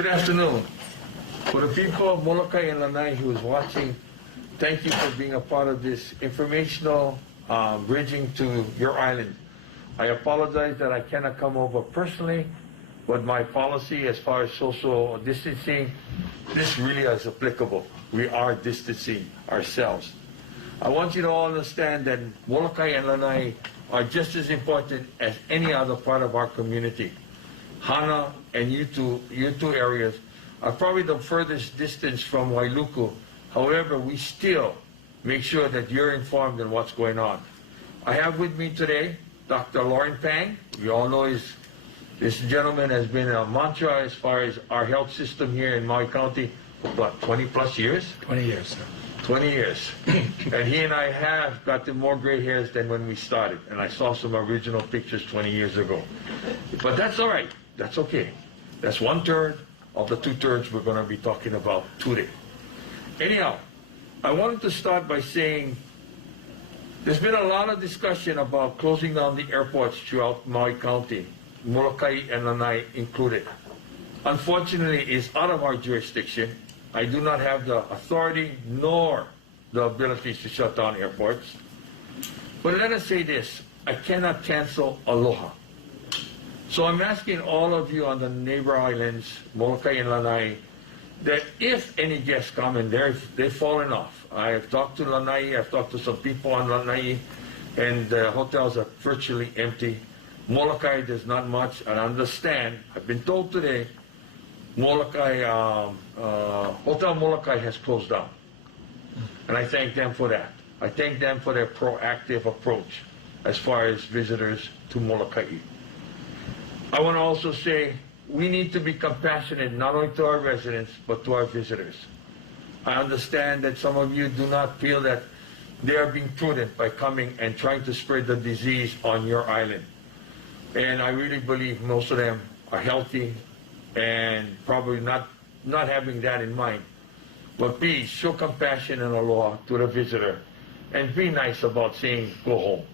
Good afternoon. For the people of Molokai and Lanai who is watching, thank you for being a part of this informational bridging to your island. I apologize that I cannot come over personally, but my policy as far as social distancing, this really is applicable. We are distancing ourselves. I want you to all understand that Molokai and Lanai are just as important as any other part of our community. Hana and you two areas are probably the furthest distance from Wailuku. However, we still make sure that you're informed on what's going on. I have with me today Dr. Lauren Pang. You all know this gentleman has been a mantra as far as our health system here in Maui County for what, 20 plus years? 20 years, sir. 20 years. And he and I have gotten more gray hairs than when we started. And I saw some original pictures 20 years ago. But that's all right. That's okay. That's 1/3 of the 2/3 we're going to be talking about today. Anyhow, I wanted to start by saying there's been a lot of discussion about closing down the airports throughout Maui County, Molokai and Lanai included. Unfortunately, it's out of our jurisdiction. I do not have the authority nor the abilities to shut down airports. But let us say this, I cannot cancel Aloha. So I'm asking all of you on the neighbor islands, Molokai and Lanai, that if any guests come and they've fallen off. I have talked to Lanai, I've talked to some people on Lanai, and the hotels are virtually empty. Molokai, there's not much, and I understand, I've been told today, Molokai, Hotel Molokai has closed down. And I thank them for that. I thank them for their proactive approach as far as visitors to Molokai. I want to also say we need to be compassionate not only to our residents but to our visitors. I understand that some of you do not feel that they are being prudent by coming and trying to spread the disease on your island. And I really believe most of them are healthy and probably not having that in mind. But please show compassion and aloha to the visitor and be nice about saying go home.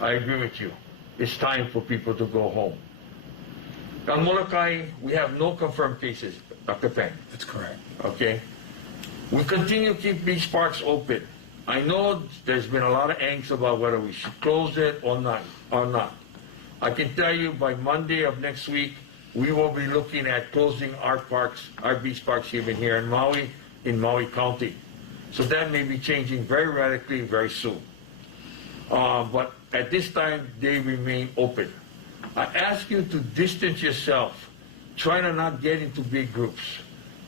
I agree with you. It's time for people to go home. On Molokai, we have no confirmed cases, Dr. Peng. That's correct. Okay? We continue to keep beach parks open. I know there's been a lot of angst about whether we should close it or not. I can tell you by Monday of next week, we will be looking at closing our parks, our beach parks even here in Maui County. So that may be changing very radically very soon. But at this time, they remain open. I ask you to distance yourself. Try to not get into big groups.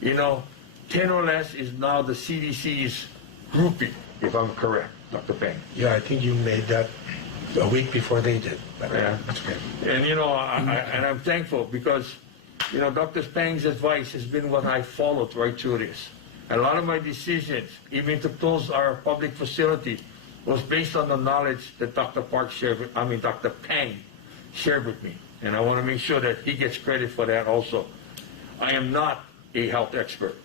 You know, 10 or less is now the CDC's grouping, if I'm correct, Dr. Peng. Yeah, I think you made that a week before they did. But Yeah. that's okay. And you know, and I'm thankful because, you know, Dr. Peng's advice has been what I followed right through this. And a lot of my decisions, even to close our public facility, was based on the knowledge that Dr. Peng shared with me. And I want to make sure that he gets credit for that also. I am not a health expert.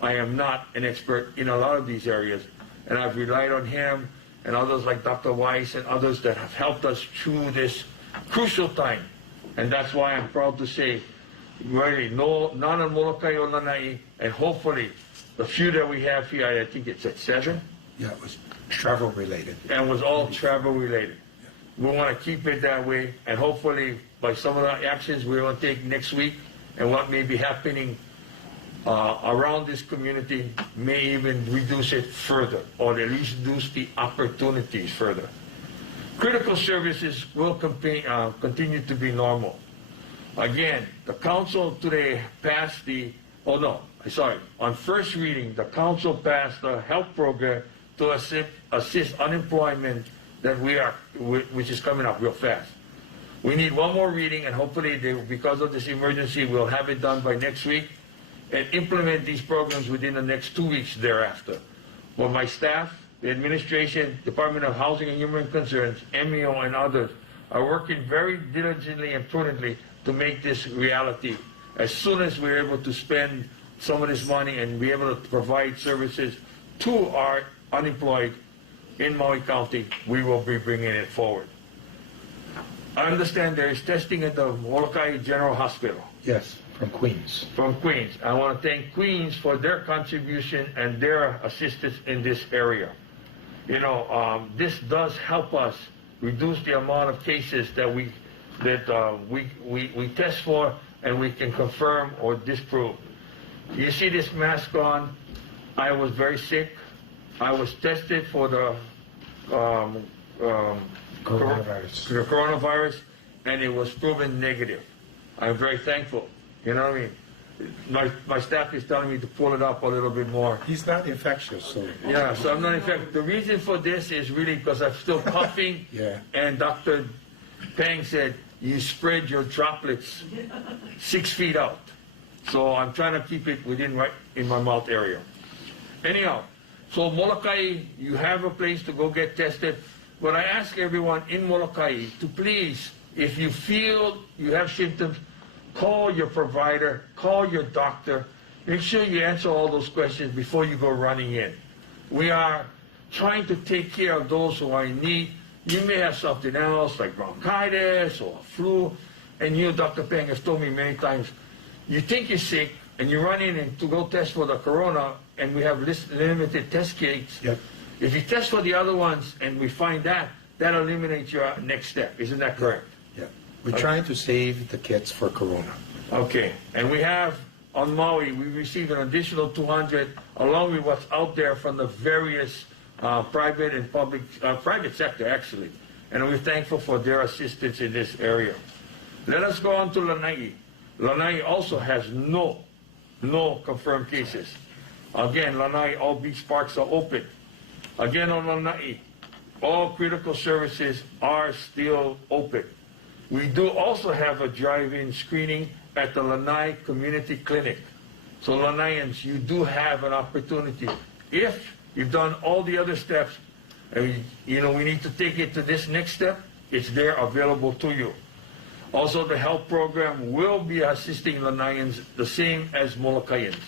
I am not an expert in a lot of these areas. And I've relied on him and others like Dr. Weiss and others that have helped us through this crucial time. And that's why I'm proud to say, really, none on Molokai or Lanai, and hopefully the few that we have here, I think it's at 7. Yeah, it was travel related. And was all travel related. We want to keep it that way, and hopefully by some of the actions we're going to take next week and what may be happening around this community may even reduce it further, or at least reduce the opportunities further. Critical services will continue to be normal. Again, the council today passed on first reading, the council passed the health program to assist unemployment which is coming up real fast. We need one more reading, and hopefully, because of this emergency, we'll have it done by next week and implement these programs within the next 2 weeks thereafter. For my staff, the administration, Department of Housing and Human Concerns, MEO, and others are working very diligently and prudently to make this reality. As soon as we're able to spend some of this money and be able to provide services to our unemployed in Maui County, we will be bringing it forward. I understand there is testing at the Molokai General Hospital. Yes. From Queens. from Queens. I want to thank Queens for their contribution and their assistance in this area. You know, this does help us reduce the amount of cases that we test for and we can confirm or disprove. You see this mask on? I was very sick. I was tested for the coronavirus, and it was proven negative. I'm very thankful. You know what I mean? My staff is telling me to pull it up a little bit more. He's not infectious, so. Yeah, so I'm not infected. The reason for this is really because I'm still coughing. Yeah. And Dr. Peng said, you spread your droplets 6 feet out. So I'm trying to keep it within right in my mouth area. Anyhow, so Molokai, you have a place to go get tested. But I ask everyone in Molokai to please, if you feel you have symptoms, call your provider, call your doctor. Make sure you answer all those questions before you go running in. We are trying to take care of those who are in need. You may have something else like bronchitis or flu, and you, Dr. Peng, has told me many times, you think you're sick and you run in to go test for the corona, and we have limited test kits. Yep. If you test for the other ones and we find that eliminates your next step. Isn't that correct? Yeah. We're trying to save the kits for Corona. Okay. And we have, on Maui, we received an additional 200, along with what's out there from the various private and public, private sector, actually. And we're thankful for their assistance in this area. Let us go on to Lanai. Lanai also has no confirmed cases. Again, Lanai, all beach parks are open. Again, on Lanai, all critical services are still open. We do also have a drive-in screening at the Lanai Community Clinic. So Lanaians, you do have an opportunity. If you've done all the other steps, and we need to take it to this next step, it's there available to you. Also, the health program will be assisting Lanaians the same as Molokaians.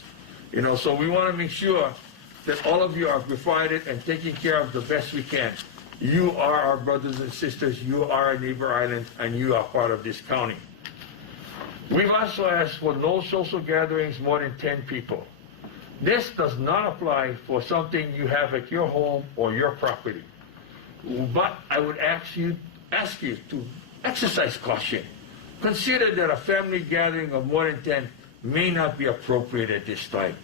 So we want to make sure that all of you are provided and taken care of the best we can. You are our brothers and sisters, you are a neighbor island, and you are part of this county. We've also asked for no social gatherings more than 10 people. This does not apply for something you have at your home or your property. But I would ask you to exercise caution. Consider that a family gathering of more than 10 may not be appropriate at this time.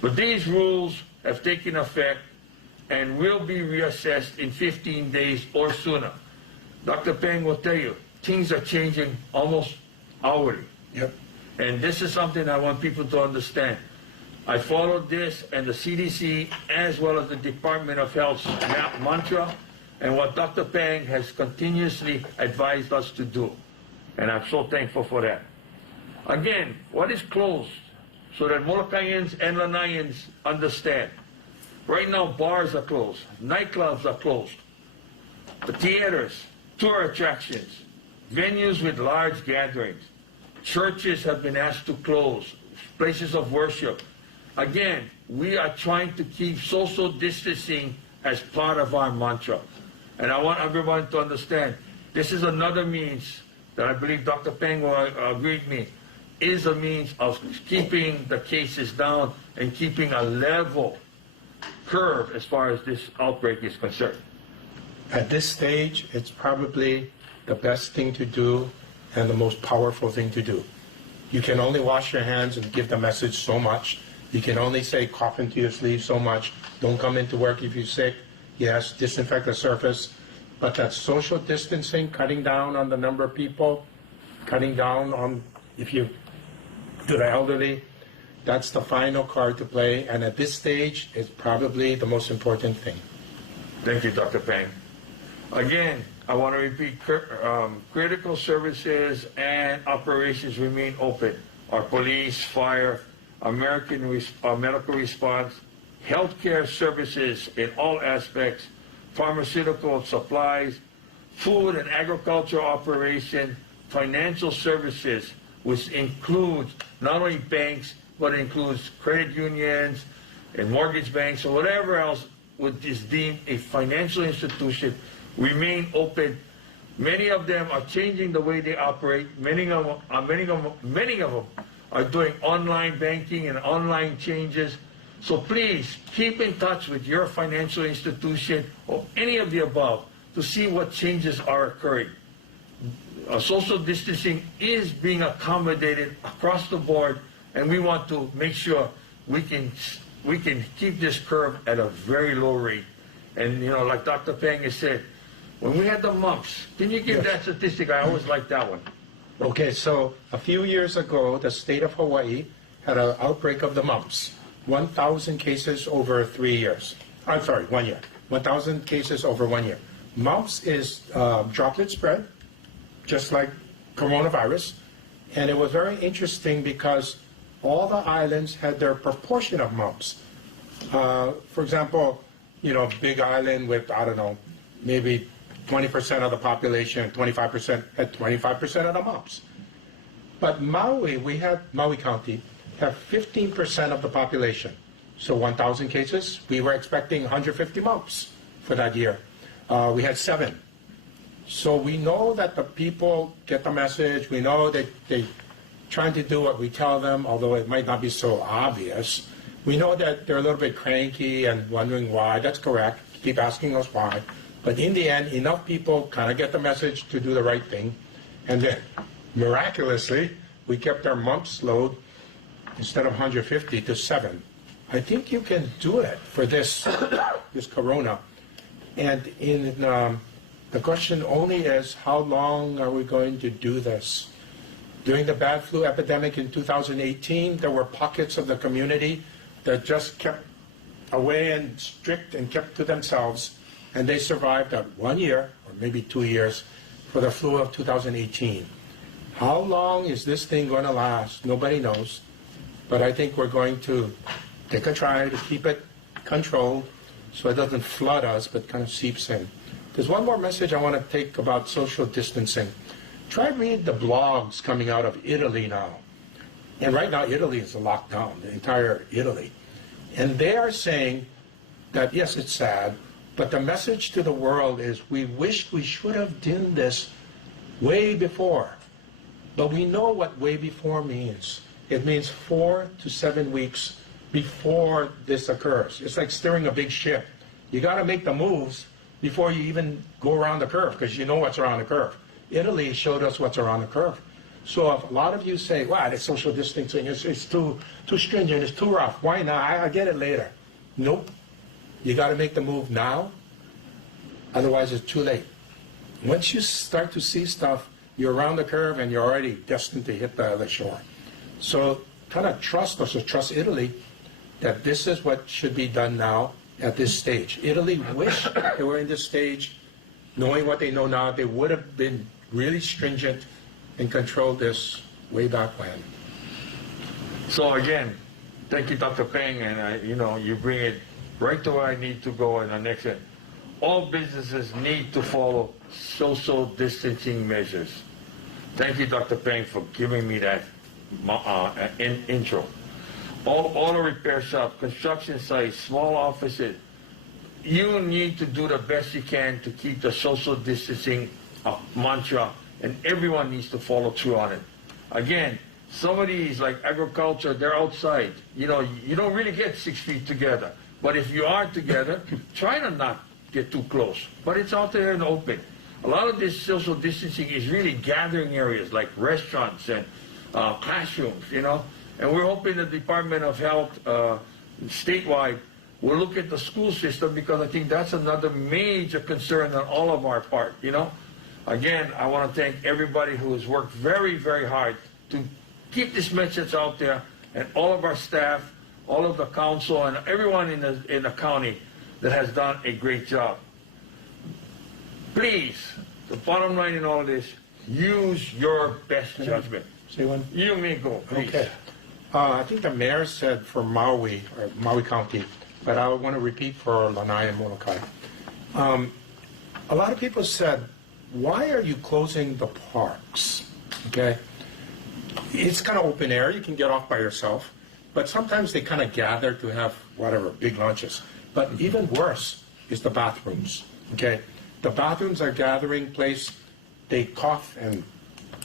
But these rules have taken effect and will be reassessed in 15 days or sooner. Dr. Peng will tell you, things are changing almost hourly. Yep. And this is something I want people to understand. I followed this and the CDC as well as the Department of Health's mantra and what Dr. Peng has continuously advised us to do. And I'm so thankful for that. Again, what is closed so that Molokaians and Lanaians understand? Right now, bars are closed, nightclubs are closed, the theaters, tour attractions, venues with large gatherings, churches have been asked to close, places of worship. Again, we are trying to keep social distancing as part of our mantra. And I want everyone to understand, this is another means that I believe Dr. Peng will agree with me, is a means of keeping the cases down and keeping a level curve as far as this outbreak is concerned. At this stage, it's probably the best thing to do and the most powerful thing to do. You can only wash your hands and give the message so much. You can only say cough into your sleeve so much. Don't come into work if you're sick. Yes, disinfect the surface. But that social distancing, cutting down on the number of people, cutting down on, to the elderly, that's the final card to play. And at this stage, it's probably the most important thing. Thank you, Dr. Peng. Again, I want to repeat, critical services and operations remain open. Our police, fire, medical response, healthcare services in all aspects, pharmaceutical supplies, food and agriculture operation, financial services, which includes not only banks, but includes credit unions and mortgage banks or whatever else which is deemed a financial institution, remain open. Many of them are changing the way they operate. Many of them are doing online banking and online changes. So please keep in touch with your financial institution or any of the above to see what changes are occurring. Social distancing is being accommodated across the board, and we want to make sure we can keep this curve at a very low rate. And you know, like Dr. Peng has said, when we had the mumps, can you give that statistic? I always like that one. Okay, so a few years ago, the state of Hawaii had an outbreak of the mumps. 1,000 cases over 3 years. I'm sorry, 1 year. 1,000 cases over 1 year. Mumps is droplet spread, just like coronavirus. And it was very interesting because all the islands had their proportion of mumps. For example, you know, Big Island with, I don't know, maybe 20% of the population, 25% had 25% of the mumps. But Maui, Maui County, have 15% of the population. So 1,000 cases, we were expecting 150 mumps for that year. We had 7. So we know that the people get the message. We know that they're trying to do what we tell them, although it might not be so obvious. We know that they're a little bit cranky and wondering why. That's correct. Keep asking us why. But in the end, enough people kind of get the message to do the right thing. And then, miraculously, we kept our mumps load, instead of 150, to 7. I think you can do it for this corona. And the question only is, how long are we going to do this? During the bad flu epidemic in 2018, there were pockets of the community that just kept away and strict and kept to themselves, and they survived 1 year, or maybe 2 years, for the flu of 2018. How long is this thing going to last? Nobody knows. But I think we're going to take a try to keep it controlled so it doesn't flood us, but kind of seeps in. There's one more message I want to take about social distancing. Try read the blogs coming out of Italy now. And right now, Italy is locked down, the entire Italy. And they are saying that, yes, it's sad, but the message to the world is we wish we should have done this way before. But we know what way before means. It means 4 to 7 weeks before this occurs. It's like steering a big ship. You got to make the moves before you even go around the curve, because you know what's around the curve. Italy showed us what's around the curve. So if a lot of you say, wow, the social distancing is too stringent, it's too rough, why not? I'll get it later. Nope. You got to make the move now, otherwise it's too late. Once you start to see stuff, you're around the curve and you're already destined to hit the other shore. So kind of trust us, or trust Italy, that this is what should be done now at this stage. Italy wish they were in this stage, knowing what they know now, they would have been really stringent and controlled this way back when. So again, thank you, Dr. Peng, and you bring it right to where I need to go in the next end. All businesses need to follow social distancing measures. Thank you, Dr. Peng, for giving me that intro. All auto repair shops, construction sites, small offices, you need to do the best you can to keep the social distancing mantra, and everyone needs to follow through on it. Again, some of these, like agriculture, they're outside. You don't really get 6 feet together. But if you are together, try to not get too close. But it's out there in the open. A lot of this social distancing is really gathering areas like restaurants and classrooms, And we're hoping the Department of Health statewide will look at the school system, because I think that's another major concern on all of our part, Again, I want to thank everybody who has worked very, very hard to keep this message out there, and all of our staff, all of the council, and everyone in the county that has done a great job. Please, the bottom line in all of this, use your best judgment. Say one. You may go, please. Okay. I think the mayor said for Maui, or Maui County, but I want to repeat for Lanai and Molokai. A lot of people said, why are you closing the parks? Okay. It's kind of open air. You can get off by yourself. But sometimes they kind of gather to have whatever, big lunches. But even worse is the bathrooms. Okay. The bathrooms are gathering place. They cough and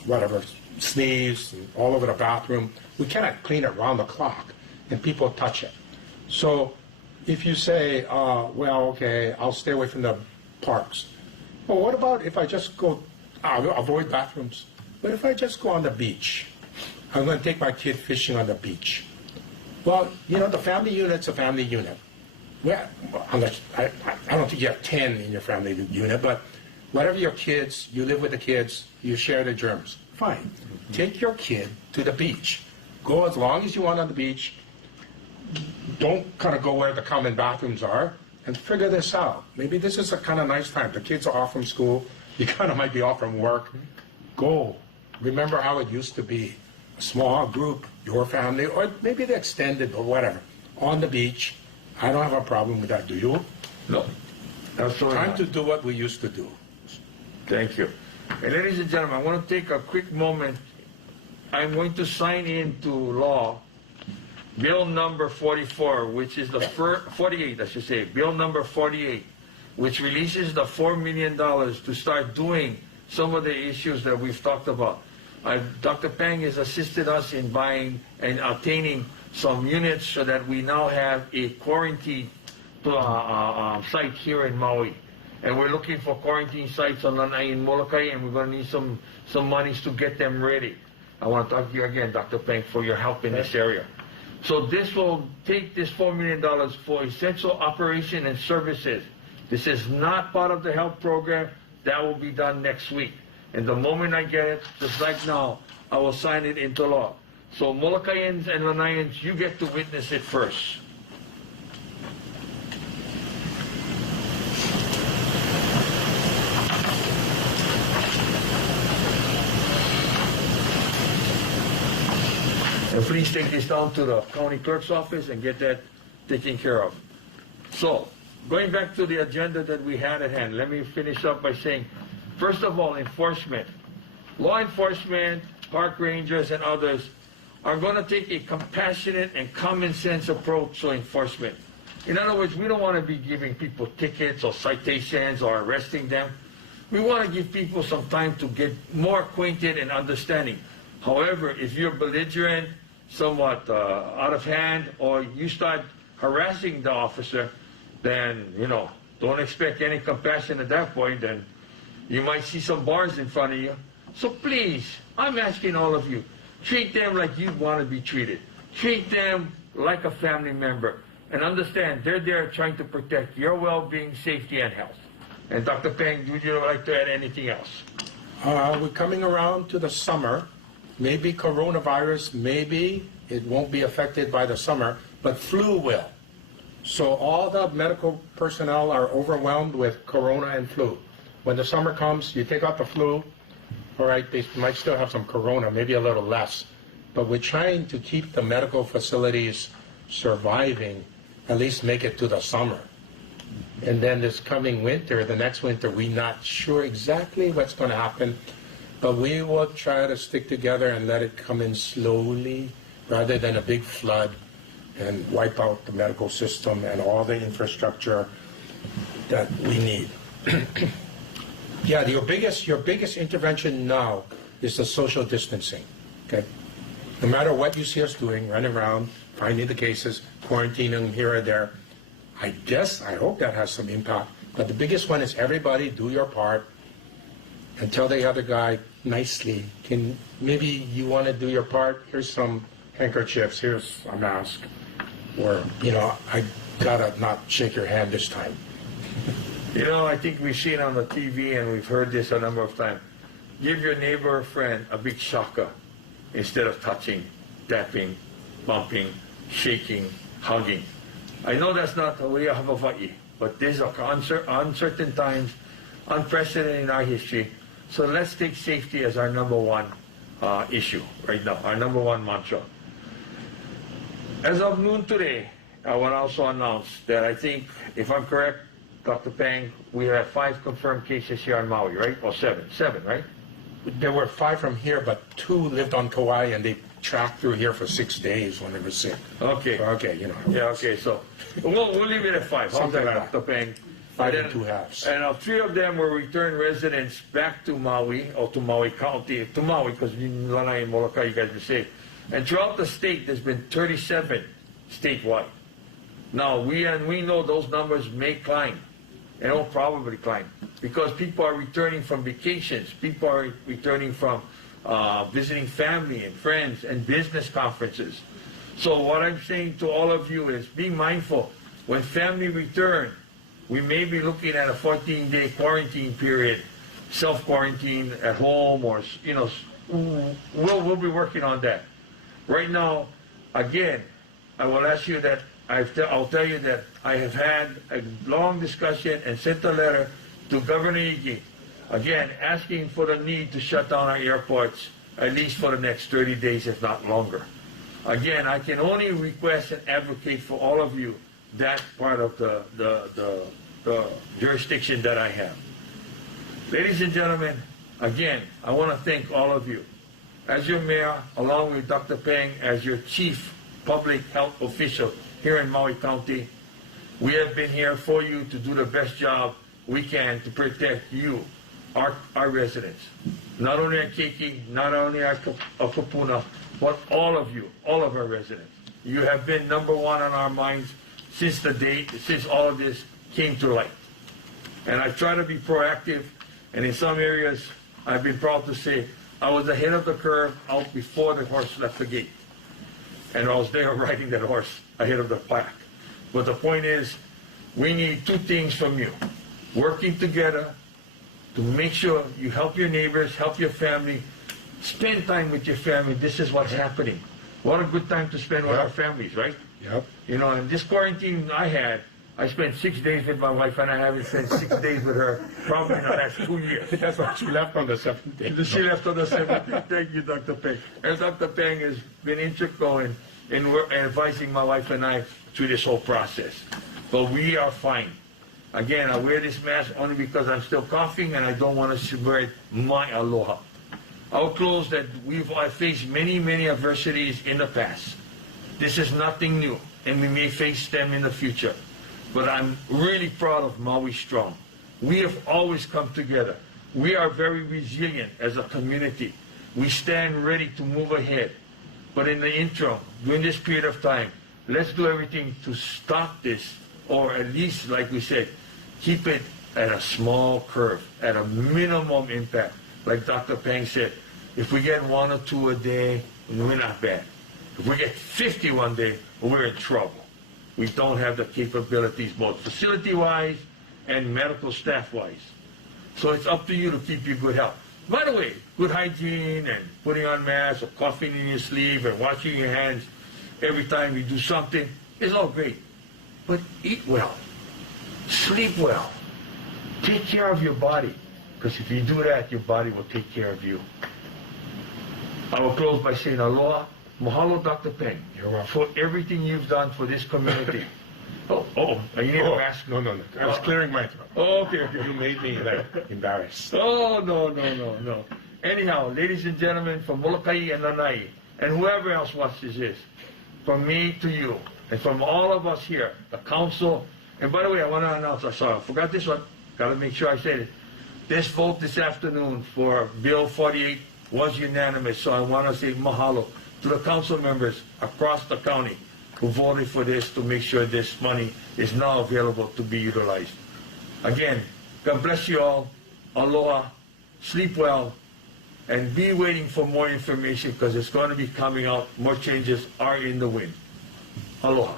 whatever, sneeze and all over the bathroom. We cannot clean it round the clock, and people touch it. So if you say, well, okay, I'll stay away from the parks. Well, what about if I just go, I'll avoid bathrooms, but if I just go on the beach, I'm going to take my kid fishing on the beach. Well, the family unit's a family unit. Well, unless, I don't think you have 10 in your family unit, but whatever your kids, you live with the kids, you share the germs. Fine. Take your kid to the beach. Go as long as you want on the beach. Don't kind of go where the common bathrooms are, and figure this out. Maybe this is a kind of nice time. The kids are off from school. You kind of might be off from work. Go. Remember how it used to be. A small group, your family, or maybe the extended or whatever, on the beach. I don't have a problem with that, do you? No. Absolutely Time not. to do what we used to do. Thank you. And ladies and gentlemen, I want to take a quick moment. I'm going to sign into law Bill number 44, which is the 48, I should say, Bill number 48, which releases the $4 million to start doing some of the issues that we've talked about. Dr. Pang has assisted us in buying and obtaining some units so that we now have a quarantine site here in Maui. And we're looking for quarantine sites in Molokai, and we're going to need some monies to get them ready. I want to talk to you again, Dr. Pang, for your help in this area. So this will take this $4 million for essential operation and services. This is not part of the health program. That will be done next week. And the moment I get it, just like now, I will sign it into law. So Molokaians and Lanayans, you get to witness it first. And please take this down to the county clerk's office and get that taken care of. So, going back to the agenda that we had at hand, let me finish up by saying, first of all, enforcement. Law enforcement, park rangers, and others are going to take a compassionate and common sense approach to enforcement. In other words, we don't want to be giving people tickets or citations or arresting them. We want to give people some time to get more acquainted and understanding. However, if you're belligerent, somewhat out of hand, or you start harassing the officer, then, don't expect any compassion at that point, and you might see some bars in front of you. So please, I'm asking all of you, treat them like you want to be treated. Treat them like a family member. And understand, they're there trying to protect your well-being, safety, and health. And Dr. Peng, would you like to add anything else? We're coming around to the summer. Maybe coronavirus, maybe it won't be affected by the summer, but flu will. So all the medical personnel are overwhelmed with corona and flu. When the summer comes, you take out the flu, all right, they might still have some corona, maybe a little less, but we're trying to keep the medical facilities surviving, at least make it to the summer. And then this coming winter, the next winter, we're not sure exactly what's going to happen, but we will try to stick together and let it come in slowly rather than a big flood and wipe out the medical system and all the infrastructure that we need. Yeah, your biggest intervention now is the social distancing, okay? No matter what you see us doing, running around, finding the cases, quarantining here or there, I hope that has some impact. But the biggest one is everybody do your part and tell the other guy nicely, maybe you want to do your part, here's some handkerchiefs, here's a mask, or, I gotta not shake your hand this time. I think we've seen on the TV and we've heard this a number of times. Give your neighbor or friend a big shaka instead of touching, tapping, bumping, shaking, hugging. I know that's not the way of Hawaii, but these are uncertain times, unprecedented in our history. So let's take safety as our number one issue right now, our number one mantra. As of noon today, I want to also announce that I think, if I'm correct, Dr. Peng, we have 5 confirmed cases here on Maui, right? Or 7, right? There were 5 from here, but 2 lived on Kauai, and they tracked through here for 6 days when they were sick. Okay. Okay, Yeah, okay, so we'll leave it at 5. How's Something that, like Dr. Peng? 5 and 2 halves. And 3 of them were returned residents back to Maui, or to Maui County, to Maui, because Lanai and Molokai, you guys were safe. And throughout the state, there's been 37 statewide. Now, we know those numbers may climb, and will probably climb, because people are returning from vacations, people are returning from visiting family and friends and business conferences. So what I'm saying to all of you is be mindful. When family return, we may be looking at a 14-day quarantine period, self-quarantine at home, or, you know, we'll be working on that. Right now, again, I will ask you that, I'll tell you that I have had a long discussion and sent a letter to Governor Ige, again, asking for the need to shut down our airports at least for the next 30 days, if not longer. Again, I can only request and advocate for all of you that part of the jurisdiction that I have. Ladies and gentlemen, again, I want to thank all of you. As your mayor, along with Dr. Peng as your chief public health official here in Maui County, we have been here for you to do the best job we can to protect you, our residents. Not only our Keiki, not only our Kapuna, but all of you, all of our residents. You have been number one on our minds since all of this came to light. And I try to be proactive, and in some areas, I've been proud to say, I was ahead of the curve out before the horse left the gate. And I was there riding that horse ahead of the pack. But the point is, we need 2 things from you. Working together to make sure you help your neighbors, help your family, spend time with your family. This is what's happening. What a good time to spend with our families, right? Yep. You know, and this quarantine I spent 6 days with my wife, and I haven't spent 6 days with her probably in the last 2 years. That's why she left on the 7th day. She left on the 17th. Thank you, Dr. Peng. And Dr. Peng has been integral in advising my wife and I through this whole process. But we are fine. Again, I wear this mask only because I'm still coughing and I don't want to spread my aloha. I'll close that I've faced many, many adversities in the past. This is nothing new, and we may face them in the future. But I'm really proud of Maui Strong. We have always come together. We are very resilient as a community. We stand ready to move ahead. But in the interim, during this period of time, let's do everything to stop this, or at least, like we said, keep it at a small curve, at a minimum impact. Like Dr. Peng said, if we get 1 or 2 a day, we're not bad. If we get 50 one day, we're in trouble. We don't have the capabilities, both facility-wise and medical staff-wise. So it's up to you to keep your good health. By the way, good hygiene and putting on masks or coughing in your sleeve and washing your hands every time you do something is all great. But eat well, sleep well, take care of your body, because if you do that, your body will take care of you. I will close by saying aloha, mahalo, Dr. Peng, for everything you've done for this community. You need a mask? No. I was clearing my throat. Okay. You made me embarrassed. Oh, no. Anyhow, ladies and gentlemen, from Molokai and Lanai, and whoever else watches this, from me to you, and from all of us here, the council, and by the way, I want to announce, I forgot this one, got to make sure I said it. This vote this afternoon for Bill 48 was unanimous, so I want to say mahalo to the council members across the county who voted for this to make sure this money is now available to be utilized. Again, God bless you all. Aloha, sleep well, and be waiting for more information because it's going to be coming out. More changes are in the wind. Aloha.